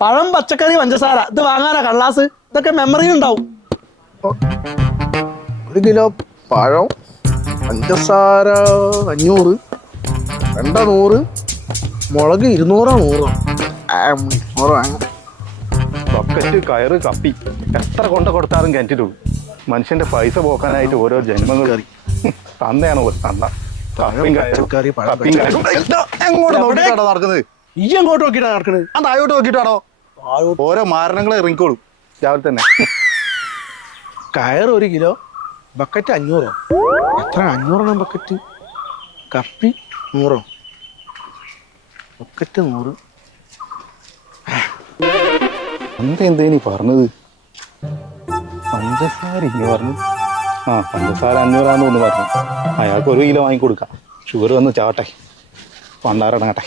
പഴം, പച്ചക്കറി, പഞ്ചസാര ഇത് വാങ്ങാനാ കള്ളാസ്. ഇതൊക്കെ മെമ്മറി ഉണ്ടാവും. 1 കിലോ പഴം, പഞ്ചസാര 500, വെണ്ട 100, മുളക് 200 100. ബക്കറ്റ്, കയറ്, കപ്പി എത്ര കൊണ്ട് കൊടുത്താലും കിണറ്റിട്ടുള്ളൂ. മനുഷ്യന്റെ പൈസ പോക്കാനായിട്ട് ഓരോ ജന്മങ്ങൾ കയറി തന്നെയാണ് തന്ന. എങ്ങോട്ട് നോക്കിയിട്ടാണോ നടക്കുന്നത്? ഈ എങ്ങോട്ട് നോക്കിയിട്ടാ നടക്കുന്നത്? ആ താഴോട്ട് നോക്കിയിട്ടാണോ? ഓരോ മാരണങ്ങളെ ഇറങ്ങിക്കോളും രാവിലെ തന്നെ. കയറ് 1 കിലോ, ബക്കറ്റ് 500. എത്ര 500 ബക്കറ്റ്? കപ്പി 100, ബക്കറ്റ് 100. എന്തേ നീ പറഞ്ഞത്? പഞ്ചസാര ഇങ്ങനെ പറഞ്ഞു. ആ പഞ്ചസാര 500 ഒന്ന് പറഞ്ഞു. അയാൾക്ക് 1 കിലോ വാങ്ങിക്കൊടുക്കാം. ഷുഗർ വന്ന് ചാട്ടെ, പണ്ടാരടങ്ങട്ടെ.